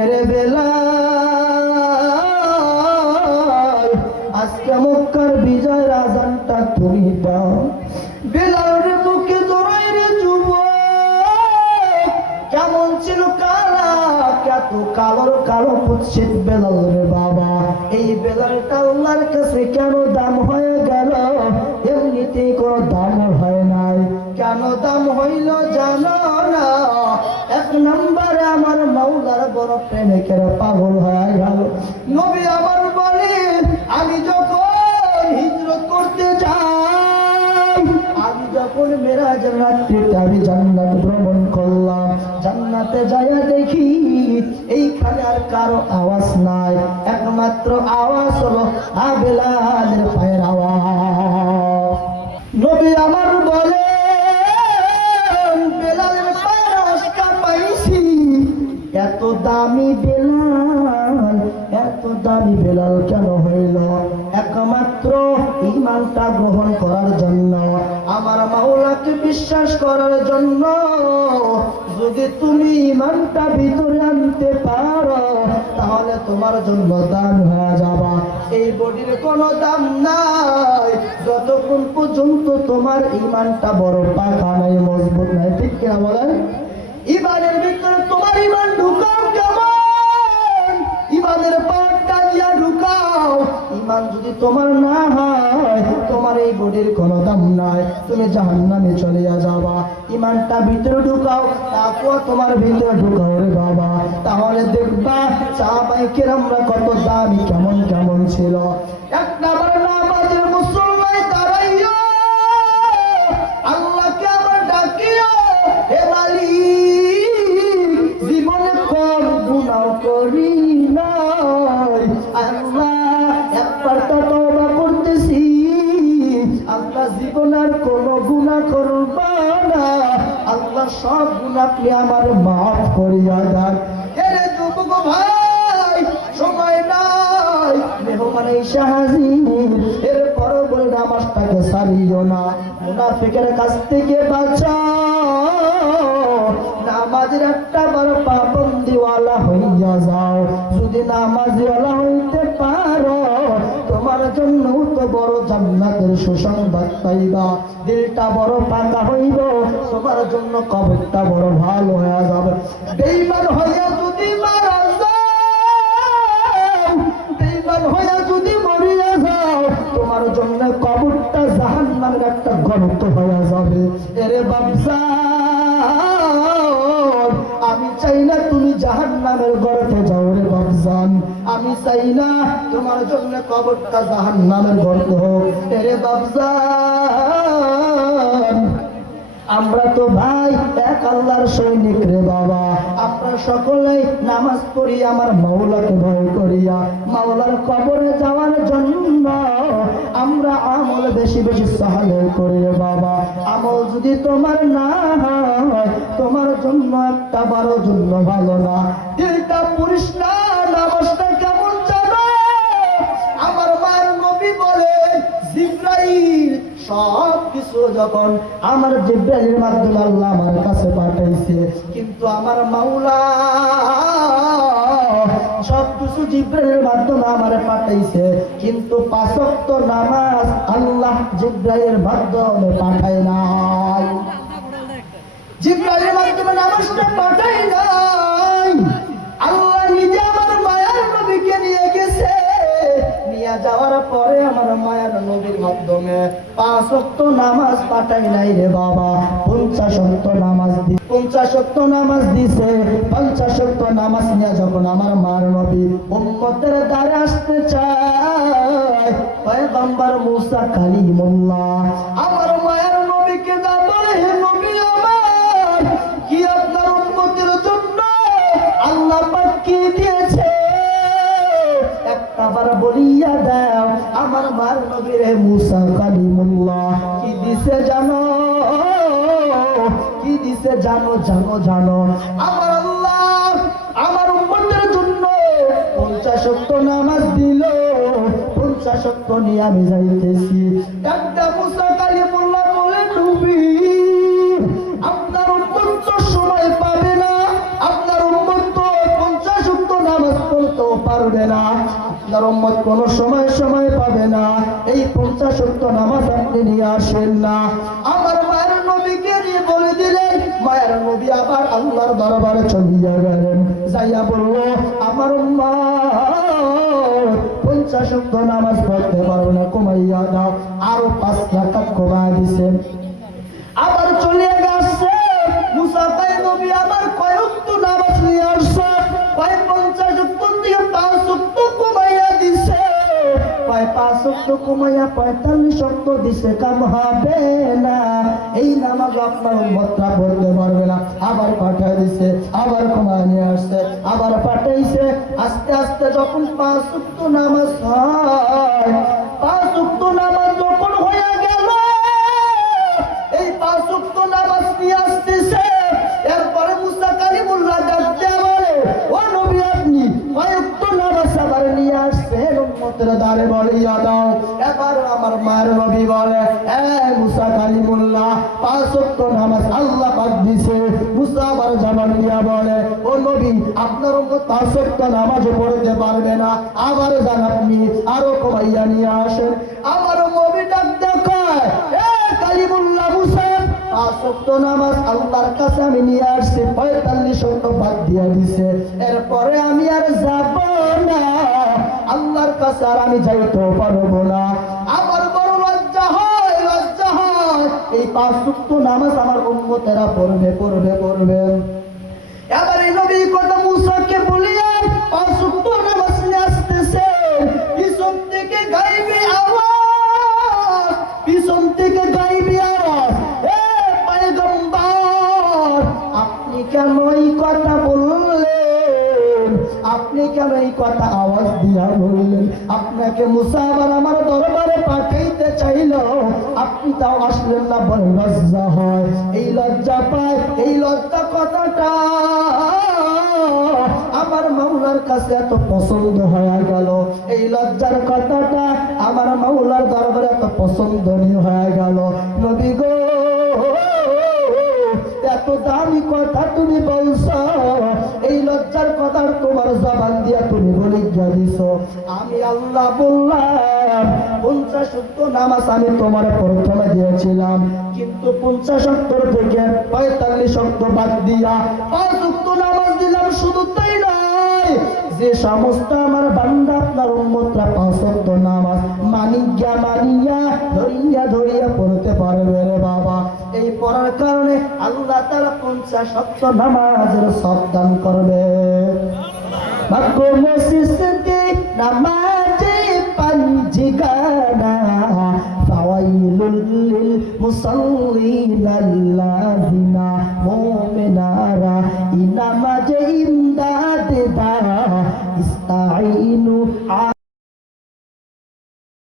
এরে বেলাল আজকে মক্কার বিজয়ের আজানটা তুমি দাও। বেলালের বুকে জড়াই রে যুবক, কেমন ছিল কালা, কত কালোর কালো কুৎসিত বেলাল রে বাবা। এই বেলালটা আল্লাহর কাছে কেন দাম হয়ে গেল? এমনিতেই কোনো দাম হয় নাই। কেন দাম হইল জানো না? এক নম্বরে আমার মাওলার বড় প্রেমিকের পাগল হয়ে গেল। নবী আমার বলেন, আমি যখন হিজরত করতে যাই, আমি যখন মেরাজের রাত্রিতে আমি জান্নাত ভ্রমণ করলাম, জান্নাতে যাইয়া দেখি এইখানে আর কারো আওয়াজ নাই, একমাত্র আওয়াজ হলো বেলালের পায়ের আওয়াজ। নবী আমার বলে, বেলালের পায়ের আওয়াজটা পাইছি। এত দামি বেলাল, এত দামি বেলাল কেন হইল? একমাত্র ঈমানটা গ্রহণ করার জন্য, আমার মাওলাকে বিশ্বাস করার জন্য। যদি তুমি ঈমানটা ভিতরে আনতে পারো, তাহলে তোমার জন্য দান হয়ে যাবা। এই বডির কোনো দাম নাই যতক্ষণ পর্যন্ত তোমার ঈমানটা বড় পাকা নাই, মজবুত নাই। ঠিক কিনা বলেন? ঈমানের ভিতরে তোমার ঈমান ঢুকাও কেমন? ঈমানের পাটটা দিয়া ঢুকাও। ঈমান যদি তোমার না হয়, তোমার এই বডির কোনো দাম নাই, তুমি জাহান্নামে চলে যাবা। ঈমানটা ভিতরে ঢুকাও, তাকওয়া তোমার ভিতরে ঢুকাও রে বাবা। তাহলে দেখবা সাহাবায়ে কেরামরা কত দামি, কেমন কেমন ছিল। এক নাম্বার নামাজের মুসল্লি দাঁড়াইও, আল্লাহকে আমার ডাকিও, হে মালিক জীবনে কম গুনাহ করি নাই, আল্লাহ একবার তো তওবা করতেছি, আল্লাহ জীবনে আর কোনো গুনাহ করব না, আল্লাহ সব গুনাহ আপনি আমার মাফ করিয়া দেন। এরে যুবক ভাই, সময় নাই, মেহমান এসে হাজির, এরপর বলে নামাজটাকে ছাড়িও না, মুনাফিকের কাছ থেকে বাঁচাও। নামাজের একটা বার পাবন্দিওয়ালা হইয়া যাও। যদি নামাজওয়ালা হইতে পারো, তোমার জন্য তো বড় জান্নাতের সুসংবাদ পাইবা। দিলটা বড় পাকা হইব, তোমার জন্য কবরটা বড় ভালো হয়ে যাবে। বেঈমান হইয়া যদি মারা যাও, বেঈমান হইয়া যদি মরিয়া যাও, তোমার জন্য কবরটা জাহান্নামের একটা গর্ত হয়ে যাবে। এরে বাবজা, আমি চাই না তুমি জাহান্নামের গর্তে যাও রে বাবজান। আমি চাই না তোমার জন্য কবরটা জাহান্নামের গর্ত হোক। এরে বাবজান, আমরা তো ভাই এক আল্লাহর সৈনিক রে বাবা। আমরা সকলেই নামাজ পড়ি আমার মাওলাকে ভয় করিয়া, মাওলার কবরে যাওয়ার জন্য আমরা আমল বেশি বেশি সাহায্য করি রে বাবা। আমল যদি তোমার না হয়, তোমার জন্য একটা বারো জন্য ভালো না। দিলটা পরিষ্কার, নামাজটা কেমন জানো? আমার মায়ের নবী বলে, জিবরাইল সব কিছু যখন আমার জিবরাইলের মাধ্যমে আল্লাহ আমার কাছে পাঠাইছে, কিন্তু আমার মাওলা সব কিছু জিবরাইলের মাধ্যমে আমার পাঠাইছে, কিন্তু 5 ওয়াক্ত নামাজ আল্লাহ জিবরাইলের মাধ্যমে পাঠায় নাই। জিবরাইলের মাধ্যমে নামাজটা পাঠায় নাই, আল্লাহ নিজে আমার মায়ার নবীকে নিয়ে গেছে। নিয়ে যাওয়ার পরে আমার মায়ার নবীর মাধ্যমে 5 ওয়াক্ত নামাজ পাঠাই নাই রে বাবা। 50 ওয়াক্ত নামাজ 50 ওয়াক্ত নামাজ দিছে। 50 ওয়াক্ত নামাজ নিয়ে যখন আমার মার নবী উম্মতের দ্বারে আসতে চায়, পয়গম্বর মুসা কালিমুল্লাহ আমার মায়ের নবীকে দা বলে, হে নবী আমার, কি আপনার উম্মতের জন্য আল্লাহ পাক কি দিয়েছে একবার বলিয়া দাও। আমার মার নবী রে মুসা কালিমুল্লাহ কি দিছে জানো? কি দিছে জানো? জানো জানো আমার আল্লাহ আমার উম্মতের জন্য 50 ওয়াক্ত নামাজ দিল। 50 ওয়াক্ত নিয়ে আমি যাইতেছি। একটা মুসা কালিমুল্লাহ বলে, নবী আপনার উম্মত তো সময় পাবে না, আপনার উম্মত তো 50 পারবে না, আপনার উম্মত কোনো সময় পাবে না। এই 50 ওয়াক্ত নামাজ আপনি নিয়ে আসেন না। আমার মায়ের নবীকে নিয়ে বলে দিলেন। মায়ের নবী আবার আল্লাহর দরবারে চলিয়া গেলেন, যাইয়া বলল আমার উম্মত 50 ওয়াক্ত নামাজ পড়তে পারবে না, কমাইয়া দাও। আরো 5 রাকাত কমায় দিছেন। আবার চলে গেছে মুসা নবী আবার কয় ওয়াক্ত নামাজ নিয়ে আসছে, কয় 50 ওয়াক্ত থেকে 5 ওয়াক্ত কমাইয়া দিছে, কয় 5 ওয়াক্ত কমাইয়া 45 ওয়াক্ত দিছে। কাম হবে না, এই নামাজ আপনার উম্মতরা পড়তে পারবে না। আবার পাঠায় দিছে, আবার কমায় নিয়ে আসছে, আবার পাঠাইছে। আস্তে আস্তে যখন 5 ওয়াক্ত নামাজ হয়, 5 ওয়াক্ত নামাজ যখন হয়ে গেল, এই 5 ওয়াক্ত নামাজ নিয়ে আসতেছে। এরপরে মুসা কালিমুল্লাহ ডাক দেয়া বলে, ও নবী আপনি কয় ওয়াক্ত নামাজ আবার নিয়ে আসছেন, উম্মতের দ্বারে বলিয়া দাও। এবার আমার মায়ের নবী বলে, এ মুসা কালিমুল্লাহ 5 ওয়াক্ত নামাজ আল্লাহ পাক দিছে। মুসা আবার জবাব দিয়া বলে, ও নবী আপনার উম্মত 5 ওয়াক্ত নামাজ পড়তে পারবে না, আবার যান আপনি আরো কমাইয়া নিয়ে আসেন। আমার নবী ডাক দেয়া কয়, এ কালিমুল্লাহ মুসা 5 ওয়াক্ত নামাজ আল্লাহর কাছে আমি নিয়ে আসছি, 45 ওয়াক্ত বাদ দিয়া দিছে। এরপরে আমি আর যাব না, আল্লাহর কাছে আর আমি যাইতে পারবো না। আমার বড় লজ্জা হয়, লজ্জা হয়। এই 5 ওয়াক্ত নামাজ আমার উম্মতেরা পড়বে। এবার এই নবী কথা মুসাকে বলিয়া 5 ওয়াক্ত নামাজ নিয়ে আসতেছে। পিছন থেকে গাইবে আওয়াজ, পিছন থেকে গাইবে আওয়াজ, এ পয়গম্বর আপনি কেন এই কথা বললেন, আপনি কেন এই কথা আওয়াজ দিয়া বললেন? আপনাকে মুসা আবার আমার দরবারে পাঠাইতে চাইল, আপনি তাও আসলেন না, বলে লজ্জা হয়। এই লজ্জা পায়, এই লজ্জা কথাটা আমার মাওলার কাছে এত পছন্দ হয়ে গেল, এই লজ্জার কথাটা আমার মাওলার দরবারে এত পছন্দনীয় হয়ে গেল। নবী গো এত দামি কথা তুমি বলছো, এই লজ্জার কথা তোমার জবান দিয়া তুমি বলে দিছ। আমি আল্লাহ বললাম 50 ওয়াক্ত নামাজ আমি তোমার প্রথমে দিয়েছিলাম, কিন্তু 50 ওয়াক্তর থেকে 45 ওয়াক্ত বাদ দিয়া 5 ওয়াক্ত নামাজ দিলাম। শুধু তাই নয়, যে সমস্ত আমার বান্দা আপনার উম্মতরা 5 ওয়াক্ত নামাজ মানিয়া ধরিয়া পড়তে পারবে রে বাবা, এই পড়ার কারণে আল্লাহ তাআলা 50 ওয়াক্ত নামাজের সওয়াব দান করবে। ভাগ্য মসজিদে নামাজে পাঞ্জিগানা ফাওয়াইলুল লিল মুসাল্লিন